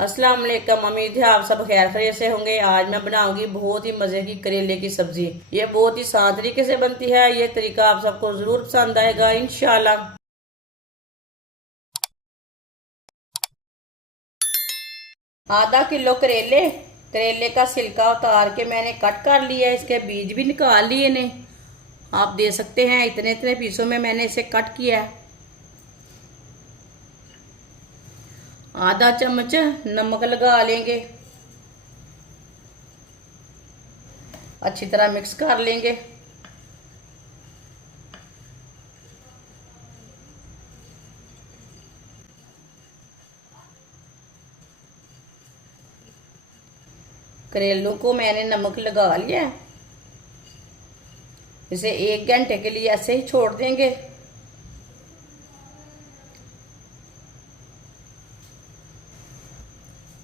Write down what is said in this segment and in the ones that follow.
अस्सलाम वालेकुम। उम्मीद है आप सब खैर खैरियत से होंगे। आज मैं बनाऊंगी बहुत ही मजे की करेले की सब्जी। ये बहुत ही आसान तरीके से बनती है। ये तरीका आप सबको जरूर पसंद आएगा इंशाल्लाह। आधा किलो करेले, करेले का छिलका उतार के मैंने कट कर लिया है। इसके बीज भी निकाल लिए ने। आप दे सकते हैं इतने इतने पीसों में मैंने इसे कट किया है। आधा चम्मच नमक लगा लेंगे, अच्छी तरह मिक्स कर लेंगे। करेलों को मैंने नमक लगा लिया है। इसे 1 घंटे के लिए ऐसे ही छोड़ देंगे।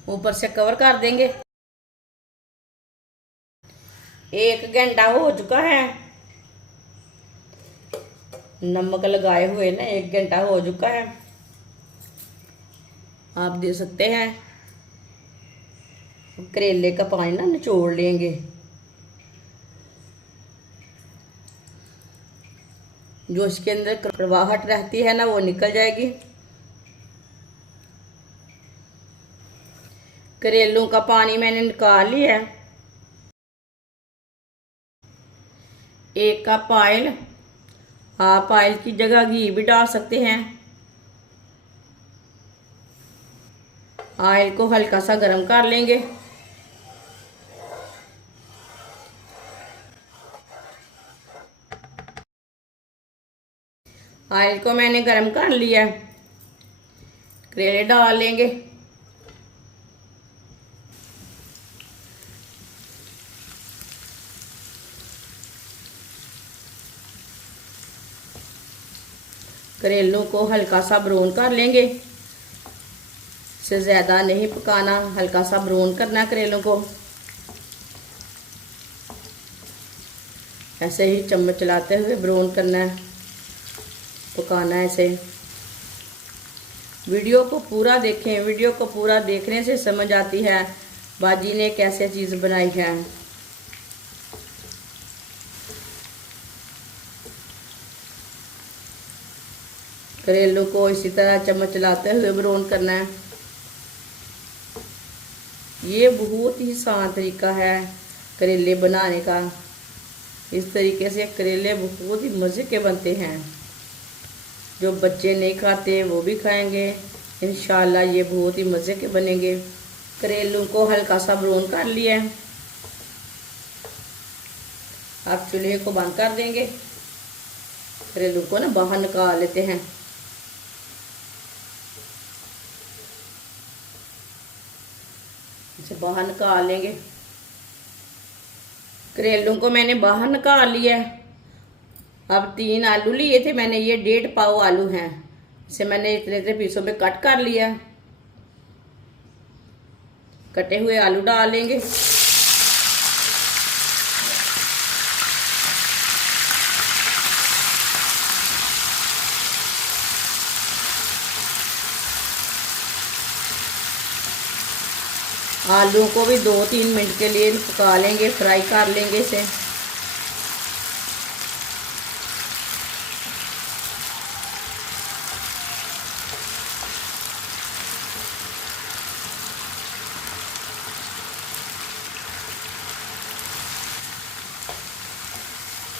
ऊपर से कवर कर देंगे। 1 घंटा हो चुका है, नमक लगाए हुए ना 1 घंटा हो चुका है। आप दे सकते हैं करेले का पानी ना निचोड़ लेंगे। जो इसके अंदर कड़वाहट रहती है ना वो निकल जाएगी। करेलों का पानी मैंने निकाल लिया है। 1 कप ऑयल, आप ऑयल की जगह घी भी डाल सकते हैं। ऑयल को हल्का सा गर्म कर लेंगे। ऑयल को मैंने गर्म कर लिया है। करेले डाल लेंगे। करेलों को हल्का सा ब्राउन कर लेंगे। इससे ज़्यादा नहीं पकाना, हल्का सा ब्राउन करना करेलों को। ऐसे ही चम्मच चलाते हुए ब्राउन करना है, पकाना है इसे। वीडियो को पूरा देखें। वीडियो को पूरा देखने से समझ आती है बाजी ने कैसे चीज़ बनाई है। करेलों को इसी तरह चम्मच चलाते हुए ब्राउन करना है। ये बहुत ही आसान तरीका है करेले बनाने का। इस तरीके से करेले बहुत ही मज़े के बनते हैं। जो बच्चे नहीं खाते वो भी खाएंगे इंशाल्लाह। ये बहुत ही मज़े के बनेंगे। करेलों को हल्का सा ब्राउन कर लिया है। आप चूल्हे को बंद कर देंगे। करेलों को ना बाहर निकाल लेते हैं। इसे बाहर निकाल लेंगे। करेलों को मैंने बाहर निकाल लिया है। अब 3 आलू लिए थे मैंने, ये 1.5 पाव आलू हैं। इसे मैंने इतने इतने पीसों में कट कर लिया। कटे हुए आलू डाल लेंगे। आलू को भी 2-3 मिनट के लिए पका लेंगे, फ्राई कर लेंगे इसे।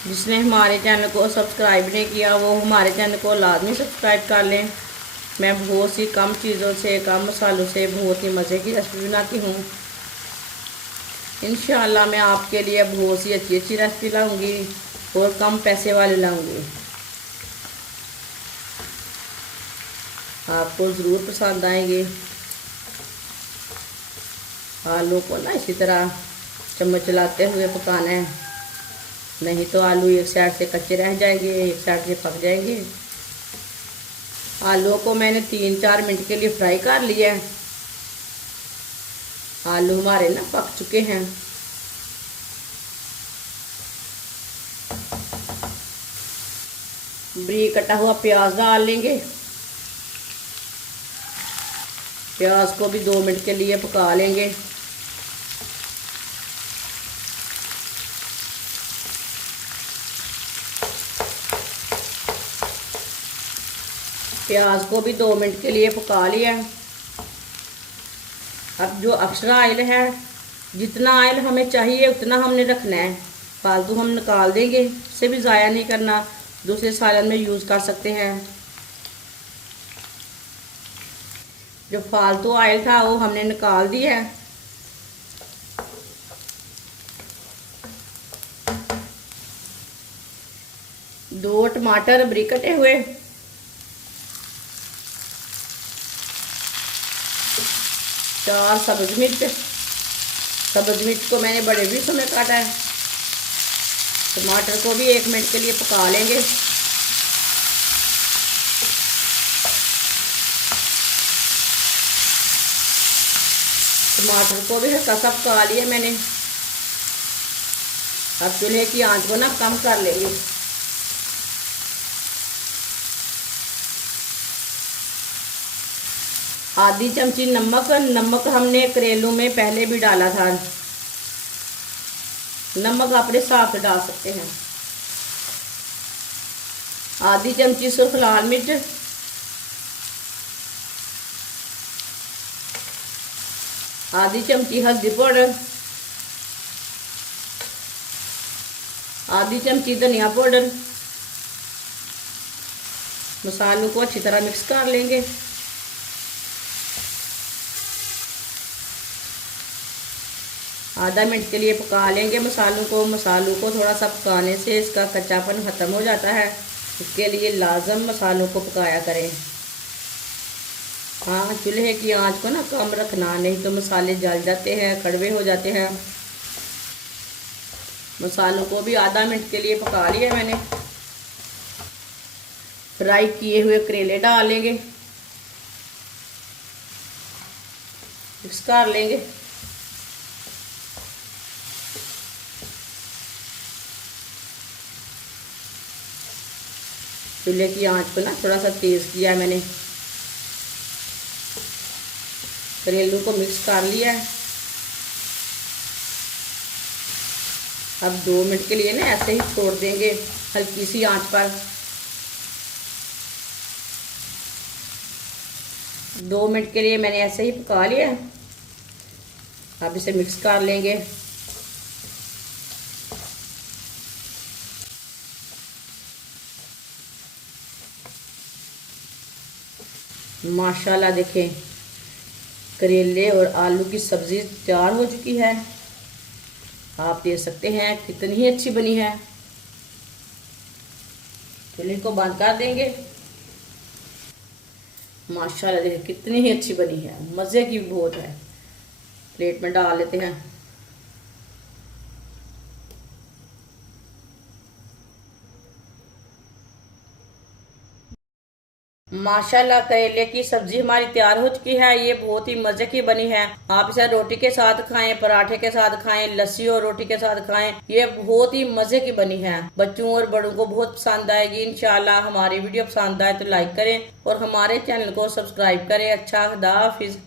जिसने हमारे चैनल को सब्सक्राइब नहीं किया वो हमारे चैनल को लाजमी सब्सक्राइब कर लें। मैं बहुत सी कम चीज़ों से, कम मसालों से बहुत ही मज़े की रेसिपी बनाती हूँ। इंशाल्लाह मैं आपके लिए बहुत सी अच्छी अच्छी रेसिपी लाऊंगी और कम पैसे वाले लाऊंगी। आपको ज़रूर पसंद आएंगे। आलू को ना इसी तरह चम्मच चलाते हुए पकाना है, नहीं तो आलू एक साइड से कच्चे रह जाएंगे, एक साइड से पक जाएंगे। आलू को मैंने 3-4 मिनट के लिए फ्राई कर लिया है। आलू हमारे ना पक चुके हैं। बारीक कटा हुआ प्याज डाल लेंगे। प्याज को भी 2 मिनट के लिए पका लेंगे। प्याज को भी 2 मिनट के लिए पका लिया। अब जो एक्स्ट्रा ऑयल है, जितना ऑयल हमें चाहिए उतना हमने रखना है, फालतू हम निकाल देंगे, इसे भी ज़ाया नहीं करना, दूसरे सालन में यूज़ कर सकते हैं। जो फालतू ऑयल था वो हमने निकाल दिया है। दो टमाटर बारीक कटे हुए, 4 सब्ज मिर्च। सब्ज मिर्च को मैंने बड़े पीसों में काटा है। टमाटर को भी 1 मिनट के लिए पका लेंगे। टमाटर को भी हल्का सा पका लिया मैंने। अब चूल्हे की आंच को ना कम कर लेंगे। आधी चमची नमक। नमक हमने करेलों में पहले भी डाला था। नमक अपने हिसाब से डाल सकते हैं। आधी चमची सुर्ख लाल मिर्च। आधी चमची हल्दी पाउडर। आधी चमची धनिया पाउडर। मसालों को अच्छी तरह मिक्स कर लेंगे। आधा मिनट के लिए पका लेंगे मसालों को। मसालों को थोड़ा सा पकाने से इसका कच्चापन ख़त्म हो जाता है, इसके लिए लाजम मसालों को पकाया करें। हाँ, चूल्हे की आंच को ना कम रखना, नहीं तो मसाले जल जाते हैं, कड़वे हो जाते हैं। मसालों को भी आधा मिनट के लिए पका लिया मैंने। फ्राई किए हुए करेले डालेंगे, मिक्स कर लेंगे। चूल्हे की आंच को ना थोड़ा सा तेज़ किया है मैंने। करेलों को मिक्स कर लिया है। अब 2 मिनट के लिए ना ऐसे ही छोड़ देंगे हल्की सी आंच पर। 2 मिनट के लिए मैंने ऐसे ही पका लिया। अब इसे मिक्स कर लेंगे। माशाल्लाह देखें, करेले और आलू की सब्ज़ी तैयार हो चुकी है। आप देख सकते हैं कितनी ही अच्छी बनी है। चूल्हे को बंद कर देंगे। माशाल्लाह देखें कितनी ही अच्छी बनी है, मज़े की बहुत है। प्लेट में डाल लेते हैं। माशाल्लाह करेले की सब्जी हमारी तैयार हो चुकी है। ये बहुत ही मजे की बनी है। आप इसे रोटी के साथ खाएं, पराठे के साथ खाएं, लस्सी और रोटी के साथ खाएं। ये बहुत ही मजे की बनी है। बच्चों और बड़ों को बहुत पसंद आएगी इंशाल्लाह। हमारी वीडियो पसंद आए तो लाइक करें और हमारे चैनल को सब्सक्राइब करें। अच्छा, खुदा हाफिज।